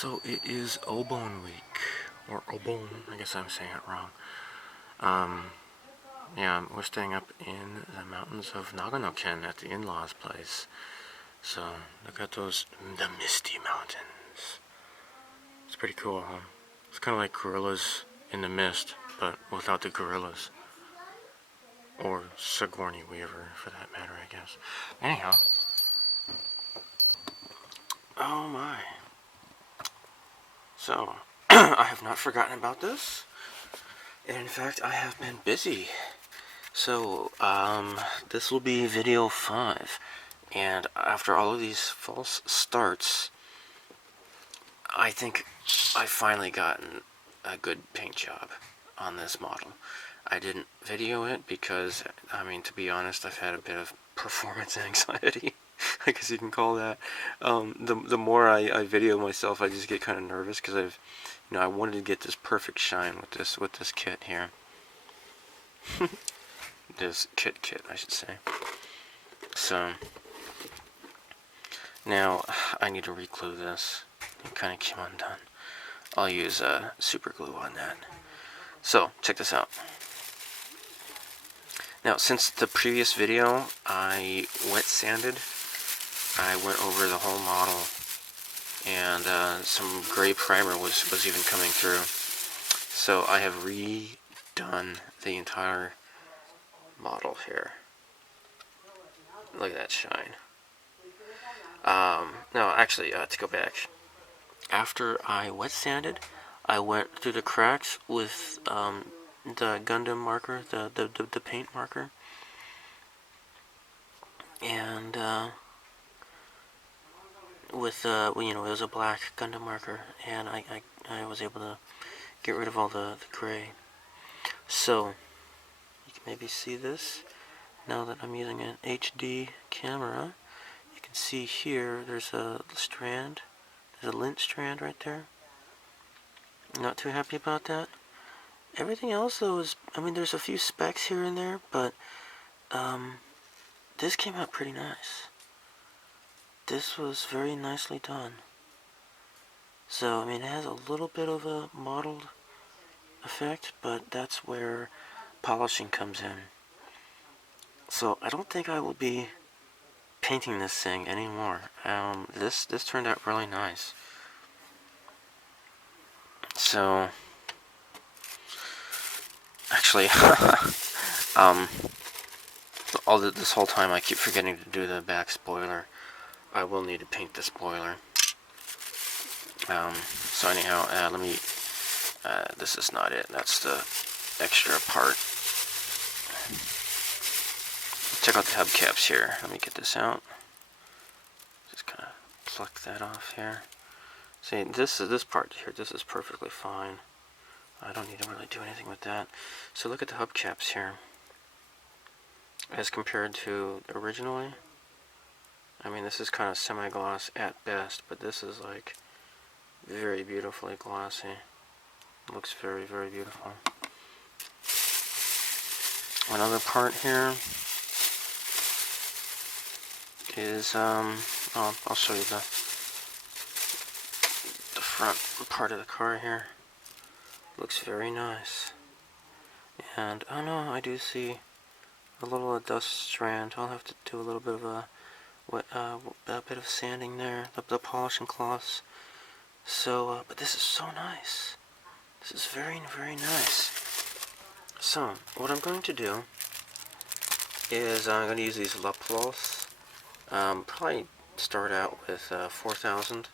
So it is Obon week, or Obon, I guess I'm saying it wrong. Yeah, we're staying up in the mountains of Nagano-ken at the in-laws' place. So, look at those, the Misty Mountains. It's pretty cool, huh? It's kind of like gorillas in the mist, but without the gorillas. Or Sigourney Weaver, for that matter, I guess. Anyhow. Oh my. So, I have not forgotten about this. And in fact, I have been busy. So, this will be video 5. And after all of these false starts, I think I've finally gotten a good paint job on this model. I didn't video it because, I mean, to be honest, I've had a bit of performance anxiety. I guess you can call that. The more I video myself, I just get kind of nervous because I wanted to get this perfect shine with this kit here. This kit, I should say. So now I need to re-glue this. It kind of came undone. I'll use super glue on that. So check this out. Now, since the previous video I wet sanded, I went over the whole model, and some gray primer was even coming through. So I have redone the entire model here. Look at that shine. No, actually, to go back. After I wet sanded, I went through the cracks with the Gundam marker, the paint marker, and with it was a black Gundam marker, and I was able to get rid of all the gray. So you can maybe see this now that I'm using an HD camera. You can see here there's a strand, there's a lint strand right there. Not too happy about that. Everything else though is, I mean, there's a few specks here and there, but this came out pretty nice. This was very nicely done. So, I mean, it has a little bit of a mottled effect, but that's where polishing comes in. So, I don't think I will be painting this thing anymore. This turned out really nice. So, actually, this whole time I keep forgetting to do the back spoiler. I will need to paint the spoiler. So anyhow, let me, this is not it, that's the extra part. Check out the hubcaps here. Let me get this out. Just kind of pluck that off here. See, this part here, this is perfectly fine. I don't need to really do anything with that. So look at the hubcaps here. As compared to originally, I mean, this is kind of semi-gloss at best, but this is like very beautifully glossy. Looks very, very beautiful. Another part here is, I'll show you the front part of the car here. Looks very nice. And, oh no, I do see a little dust strand. I'll have to do a little bit of a bit of sanding there, the polishing cloths. So, but this is so nice. This is very, very nice. So, what I'm going to do is I'm going to use these La Place. Probably start out with 4,000,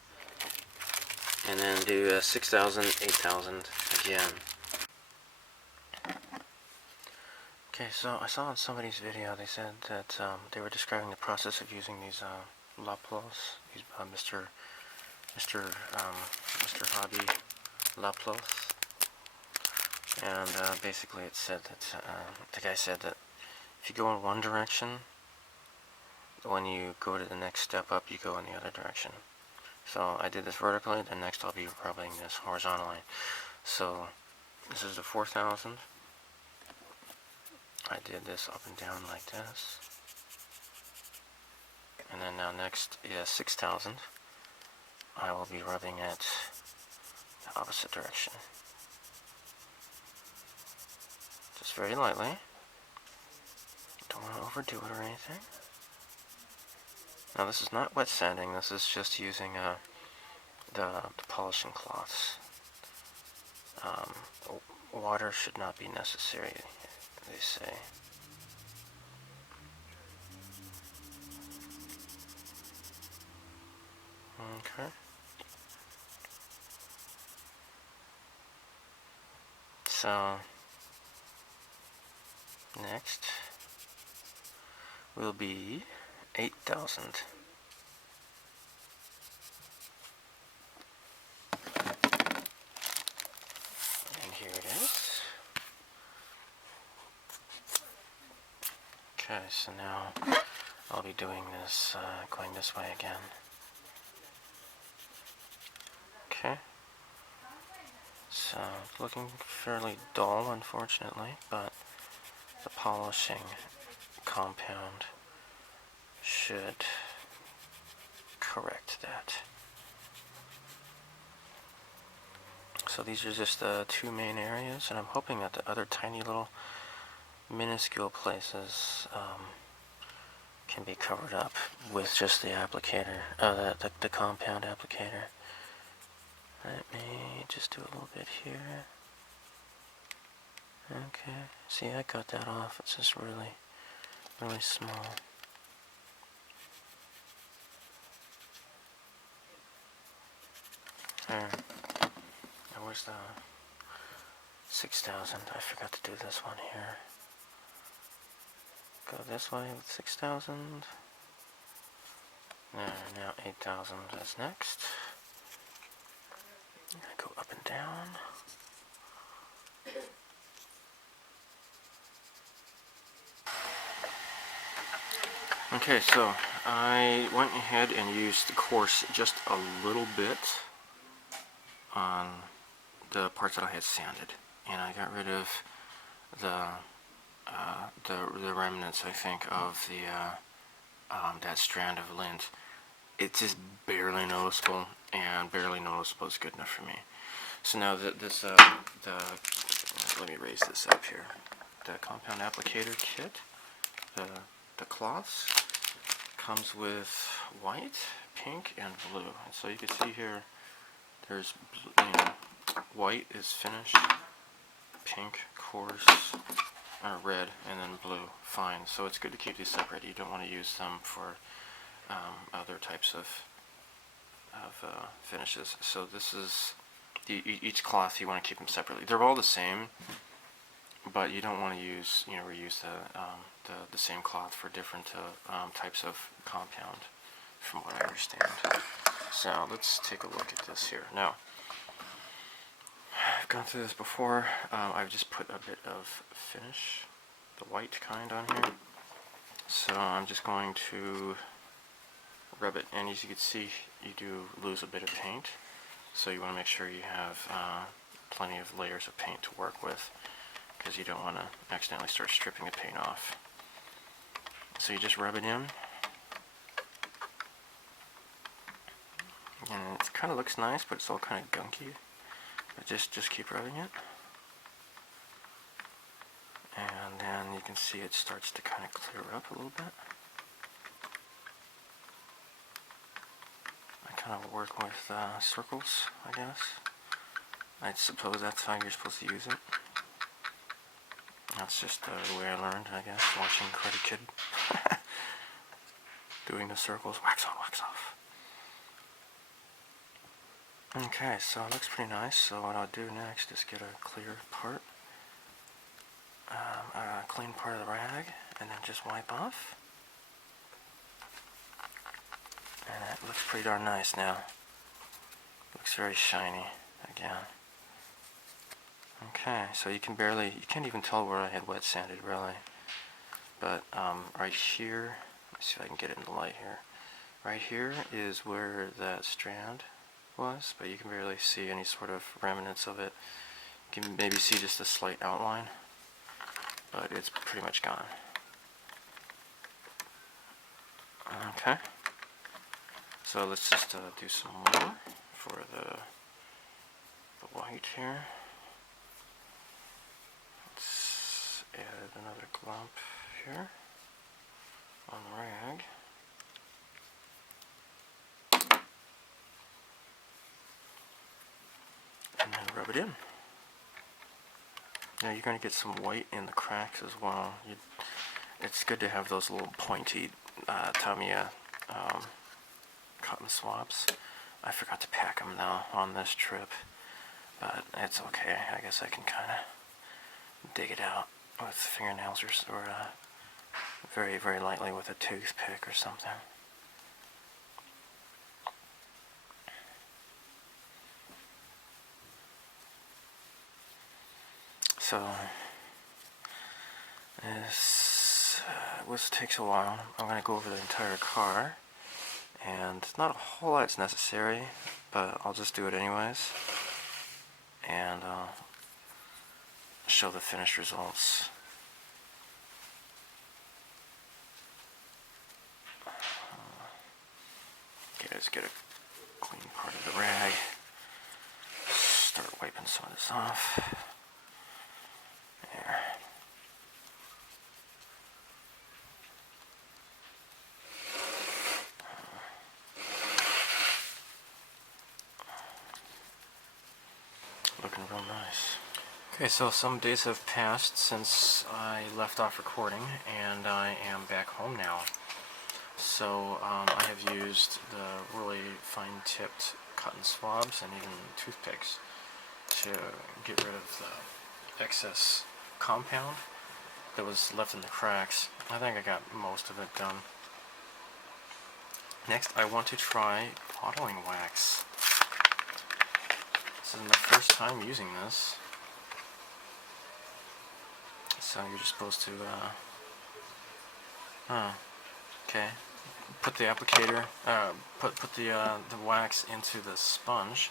and then do 6,000, 8,000 again. Okay, so I saw in somebody's video, they said that they were describing the process of using these La Place, used by Mr. Hobby La Place, and basically it said that the guy said that if you go in one direction, when you go to the next step up, you go in the other direction. So I did this vertically, then next I'll be rubbing this horizontally. So this is the 4,000. I did this up and down like this. And then now next is 6,000. I will be rubbing it opposite direction. Just very lightly. Don't want to overdo it or anything. Now this is not wet sanding, this is just using the polishing cloths. Water should not be necessary, they say. Okay. So, next will be 8,000. And here it is. Okay, so now I'll be doing this, going this way again. Okay. So, it's looking fairly dull, unfortunately, but the polishing compound should correct that. So these are just the two main areas, and I'm hoping that the other tiny little minuscule places can be covered up with just the applicator, the compound applicator. Let me just do a little bit here. Okay, see, I got that off. It's just really, really small. There. Now where's the 6,000? I forgot to do this one here. Go this way with 6,000. There, now 8,000 is next. Go up and down. Okay, so I went ahead and used the coarse just a little bit on the parts that I had sanded, and I got rid of the remnants, I think, of the that strand of lint. It's just barely noticeable, and barely noticeable is good enough for me. So now let me raise this up here. The compound applicator kit, the cloths, comes with white, pink, and blue. And so you can see here, there's, white is finished, pink, coarse, red, and then blue, fine. So it's good to keep these separate. You don't want to use them for other types of finishes. So this is, each cloth you want to keep them separately. They're all the same, but you don't want to use, reuse the same cloth for different types of compound, from what I understand. So let's take a look at this here. Now, I've gone through this before. I've just put a bit of finish, the white kind, on here. So I'm just going to rub it, and as you can see, you do lose a bit of paint. So you want to make sure you have plenty of layers of paint to work with, because you don't want to accidentally start stripping the paint off. So you just rub it in, and it kind of looks nice, but it's all kind of gunky. But just keep rubbing it, and then you can see it starts to kind of clear up a little bit. I kind of work with circles, I guess. I suppose that's how you're supposed to use it. That's just the way I learned, I guess, watching K.I.T.T. Doing the circles, wax on, wax off. Okay, so it looks pretty nice. So what I'll do next is get a clear part, a clean part of the rag, and then just wipe off. And it looks pretty darn nice now. Looks very shiny again. Okay, so you can't even tell where I had wet sanded, really. But right here, let's see if I can get it in the light here. Right here is where that strand was, but you can barely see any sort of remnants of it. You can maybe see just a slight outline, but it's pretty much gone. Okay, so let's just do some more for the the white here. Let's add another glump here on the rag. And then rub it in. Now you're going to get some white in the cracks as well. It's good to have those little pointy Tamiya cotton swabs. I forgot to pack them though on this trip, but it's okay. I guess I can kind of dig it out with fingernails or very, very lightly with a toothpick or something. So this takes a while. I'm going to go over the entire car, and not a whole lot's necessary, but I'll just do it anyways, and show the finished results. Okay, let's get a clean part of the rag. Start wiping some of this off. There. Looking real nice. Okay, so some days have passed since I left off recording, and I am back home now. So I have used the really fine-tipped cotton swabs and even toothpicks to get rid of the excess compound that was left in the cracks. I think I got most of it done. Next, I want to try bottling wax. This is my first time using this. So you're just supposed to, okay, put the applicator, put the wax into the sponge,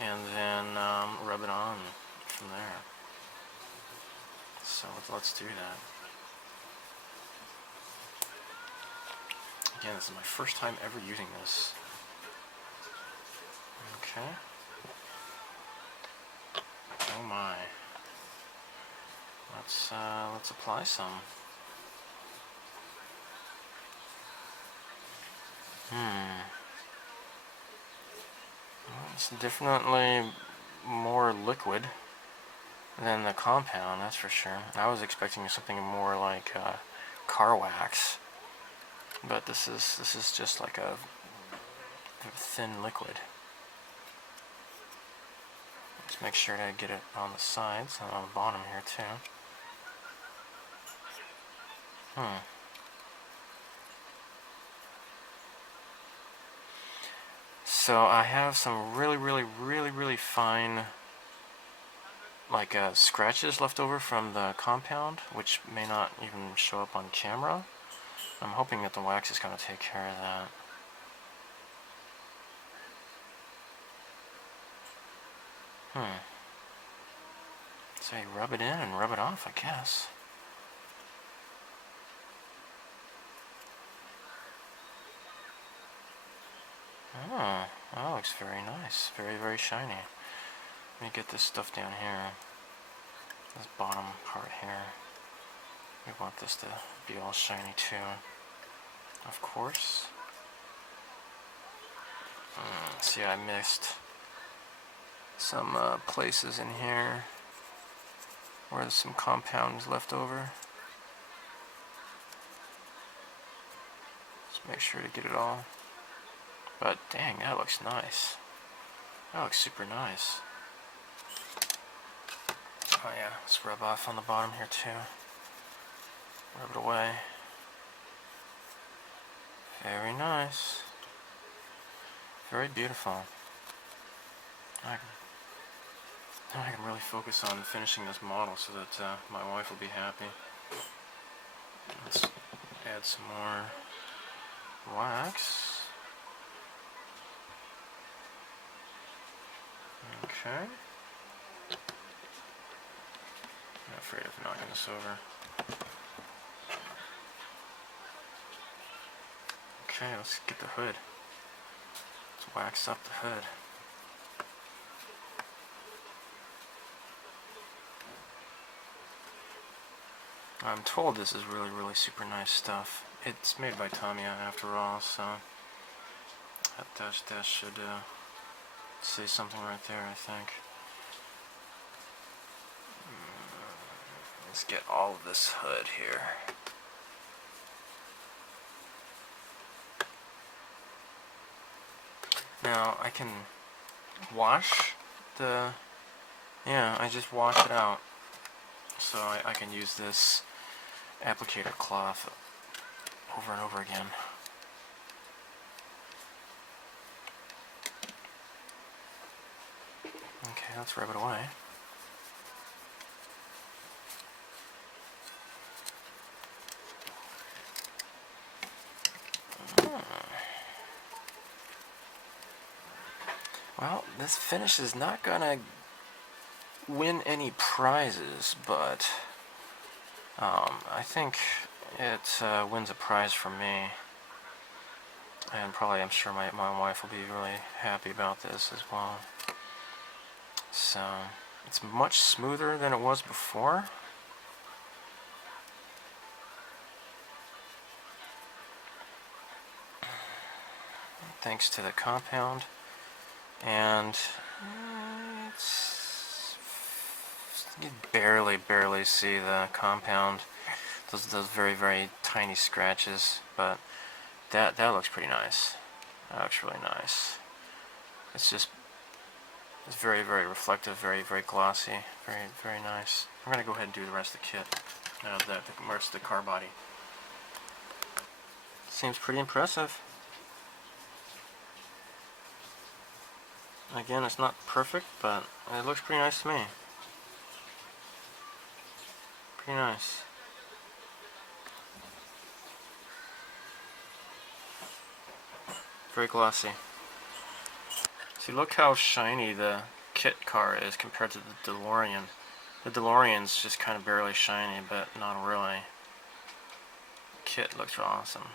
and then rub it on from there. So let's do that. Again, this is my first time ever using this. Okay. Oh my. Let's apply some. Well, it's definitely more liquid than the compound, that's for sure. I was expecting something more like car wax, but this is just like a thin liquid. Just make sure to get it on the sides and on the bottom here too. So I have some really fine like scratches left over from the compound, which may not even show up on camera. I'm hoping that the wax is going to take care of that. So you rub it in and rub it off, I guess. Oh, that looks very nice. Very shiny. Let me get this stuff down here. This bottom part here. We want this to be all shiny too. Of course. See, I missed some places in here where there's some compound is left over. Just make sure to get it all. But dang, that looks nice. That looks super nice. Oh yeah, let's rub off on the bottom here too. Rub it away. Very nice. Very beautiful. Now I can really focus on finishing this model so that my wife will be happy. Let's add some more wax. Okay. I'm afraid of knocking this over. Okay, let's get the hood. Let's wax up the hood. I'm told this is really, really super nice stuff. It's made by Tamiya after all, so that should say something right there, I think. Let's get all of this hood here. Now I can wash the, yeah, I just wash it out. So I can use this applicator cloth over and over again. Okay, let's rub it away. Well, this finish is not gonna win any prizes, but I think it wins a prize for me. And probably, I'm sure my wife will be really happy about this as well. So, it's much smoother than it was before. Thanks to the compound. And you barely see the compound. Those very, very tiny scratches, but that looks pretty nice. That looks really nice. It's very, very reflective, very, very glossy, very, very nice. I'm gonna go ahead and do the rest of the kit, the rest of the car body. Seems pretty impressive. Again, it's not perfect, but it looks pretty nice to me. Pretty nice. Very glossy. See, look how shiny the K.I.T. car is compared to the DeLorean. The DeLorean's just kind of barely shiny, but not really. K.I.T. looks awesome.